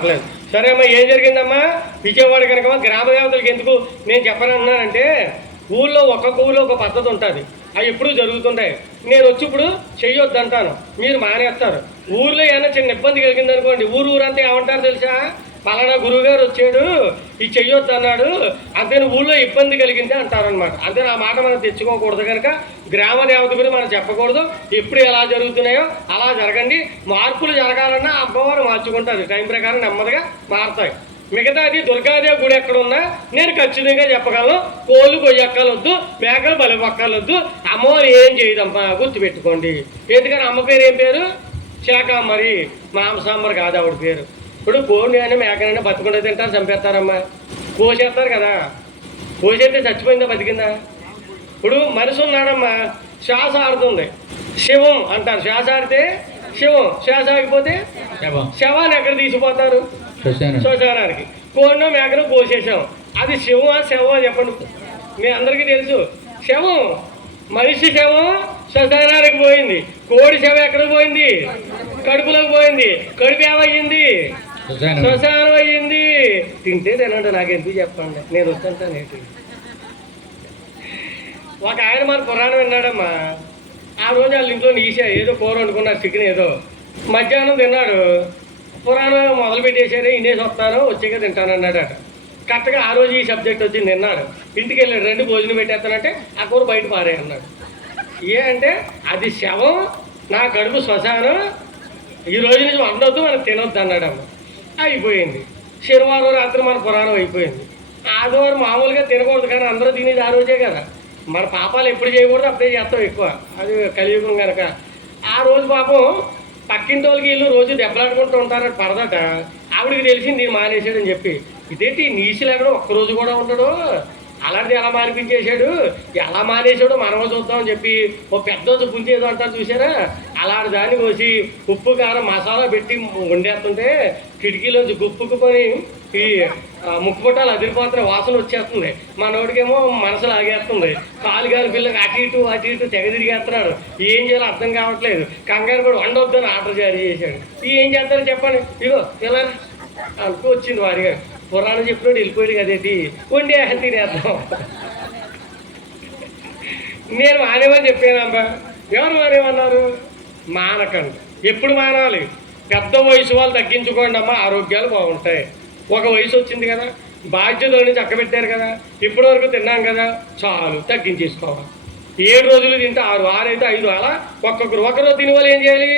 పర్లేదు. సరే అమ్మా, ఏం జరిగిందమ్మా విజయవాడ కనుక గ్రామ దేవతలకు ఎందుకు నేను చెప్పనన్నానంటే, ఊళ్ళో ఒక్కొక్క ఊళ్ళో ఒక పద్ధతి ఉంటుంది, అవి ఎప్పుడూ జరుగుతుంటాయి. నేను వచ్చి ఇప్పుడు చెయ్యొద్దంటాను, మీరు మానేస్తారు. ఊర్లో ఏమైనా చిన్న ఇబ్బంది కలిగింది అనుకోండి, ఊరంతా ఏమంటారు తెలుసా, పలానా గురువుగారు వచ్చాడు ఇది చెయ్యొద్దు అన్నాడు, అంతేను ఊళ్ళో ఇబ్బంది కలిగిందే అంటారనమాట. అంతే ఆ మాట మనం తెచ్చుకోకూడదు కనుక గ్రామ దేవత గురించి మనం చెప్పకూడదు. ఎప్పుడు ఎలా జరుగుతున్నాయో అలా జరగండి. మార్పులు జరగాలన్నా అమ్మవారు మార్చుకుంటుంది, టైం ప్రకారం నెమ్మదిగా మారుతాయి. మిగతాది దుర్గాదేవి గుడి ఎక్కడ ఉన్నా నేను ఖచ్చితంగా చెప్పగలను. కోళ్ళు కొయ్యక్కలొద్దు, మేకలు బలిపక్కలొద్దు, అమ్మవారు ఏం చేయదమ్మా గుర్తుపెట్టుకోండి. ఎందుకని అమ్మ పేరు ఏం పేరు? శాకాంబరి, మాంసాంబరి కాదు ఆవిడ పేరు. ఇప్పుడు కోడిని అయినా మేకనైనా బతుకుండా తింటారు, చంపేస్తారమ్మా, కోసేస్తారు కదా. కోసేస్తే చచ్చిపోయిందా బతికిందా? ఇప్పుడు మనిషి ఉన్నాడమ్మా, శ్వాస ఆడుతుంది, శివం అంటారు. శ్వాస ఆడితే శివం, శ్వాస ఆగిపోతే శవాన్ని ఎక్కడ తీసుకుపోతారు? శ్మశానానికి. కోడినో మేకనో కోసేసాం, అది శివమా శవమా చెప్పండి. మీ అందరికీ తెలుసు శవం. మనిషి శవం శ్మశానానికి పోయింది, కోడి శవం ఎక్కడ పోయింది? కడుపులోకి పోయింది. కడుపు ఏమయ్యింది? శ్మశానం అయ్యింది. తింటే తినండి, నాకు ఎందుకు చెప్పండి, నేను వస్తుంటాను ఏంటి. ఒక ఆయన మన పురాణం విన్నాడమ్మా. ఆ రోజు వాళ్ళ ఇంట్లో నీసా ఏదో కూర వండుకున్నారు, చికెన్ ఏదో. మధ్యాహ్నం తిన్నాడు, పురాణం మొదలు పెట్టేశారు, ఇన్నేసి వస్తాను వచ్చాక తింటాను అన్నాడట. కరెక్ట్గా ఆ రోజు ఈ సబ్జెక్ట్ వచ్చింది. తిన్నాడు, ఇంటికి వెళ్ళాడు, 2 భోజనం పెట్టేస్తానంటే ఆ కూర బయట పారే అన్నాడు. ఏ అంటే అది శవం, నా కడుపు శ్మశానం, ఈ రోజు నుంచి వండొద్దు, మనకు తినొద్దు అన్నాడమ్మ. అయిపోయింది. శనివారం రాత్రి మన పురాణం అయిపోయింది. ఆదివారం మామూలుగా తినకూడదు, కానీ అందరూ తినేది ఆ రోజే కదా. మన పాపాలు ఎప్పుడు చేయకూడదు, అప్పుడే చేస్తాం ఎక్కువ, అది కలియుగం కనుక. ఆ రోజు పాపం పక్కింటి వాళ్ళకి వీళ్ళు రోజు దెబ్బలాడుకుంటూ ఉంటారని పడదట. ఆవిడికి తెలిసింది నేను మానేశాడని చెప్పి. ఇదేంటి నీసులు ఎక్కడో ఒక్కరోజు కూడా ఉండడు, అలాంటిది ఎలా మానిపించేశాడు, ఎలా మానేశాడో మనమో చూద్దామని చెప్పి ఓ పెద్ద పుంచేదో అంటారు చూసారా, అలాంటి దాన్ని కోసి ఉప్పు కారం మసాలా పెట్టి వండేస్తుంటే కిటికీలోంచి గుప్పుకుని ఈ ముక్కుపుట్టాలు అదిరిపోతున్న వాసన వచ్చేస్తుంది. మనోడికేమో మనసు లాగేస్తుంది. కాలుగాలి పిల్లకి అటు ఇటు తెగ తిరిగేస్తున్నాడు. ఏం చేయాలో అర్థం కావట్లేదు. కంగారు కూడా వండొద్దని ఆర్డర్ జారీ చేశాడు. ఏం చేస్తారో చెప్పండి, ఇగో ఇలా అనుకో వచ్చింది వారిగా. పురాణం చెప్పినోడు వెళ్ళిపోయాడు కదేటి, వండి తినేద్దాం. నేను మానేమని చెప్పానమ్మా. ఎవరు మానేమన్నారు? మానకండి. ఎప్పుడు మానాలి? పెద్ద వయసు వాళ్ళు తగ్గించుకోండి అమ్మా, ఆరోగ్యాలు బాగుంటాయి. ఒక వయసు వచ్చింది కదా, బాధ్యతలని చక్కబెట్టారు కదా, ఇప్పటి వరకు తిన్నాం కదా, చాలు తగ్గించేసుకోవాలి. 7 రోజులు తింటే 6, 6 అయితే 5, అలా ఒక్కొక్కరు. ఒకరోజు తినే వాళ్ళు ఏం చేయాలి?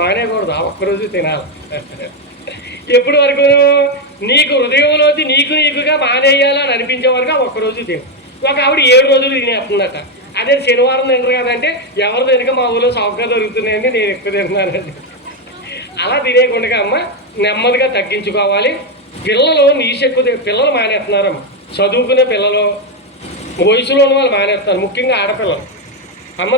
మానేయకూడదు, ఆ ఒక్కరోజు తినాలి. ఎప్పటి వరకు? నీకు హృదయంలోకి నీకుగా మానేయాలని అనిపించే వరకు ఆ ఒక్కరోజు తిను. ఒక ఆవిడ 7 రోజులు తినేస్తుందట. అదే శనివారం తినరు కదంటే, ఎవరు తినక మా ఊళ్ళో సౌకర్యం దొరుకుతున్నాయండి, నేను ఎక్కువ తిన్నానండి. అలా తినేయకుండా అమ్మ నెమ్మదిగా తగ్గించుకోవాలి. పిల్లలు నీసు ఎక్కువ, పిల్లలు మానేస్తున్నారమ్మ. చదువుకునే పిల్లలు, వయసులో ఉన్న వాళ్ళు మానేస్తున్నారు, ముఖ్యంగా ఆడపిల్లలు.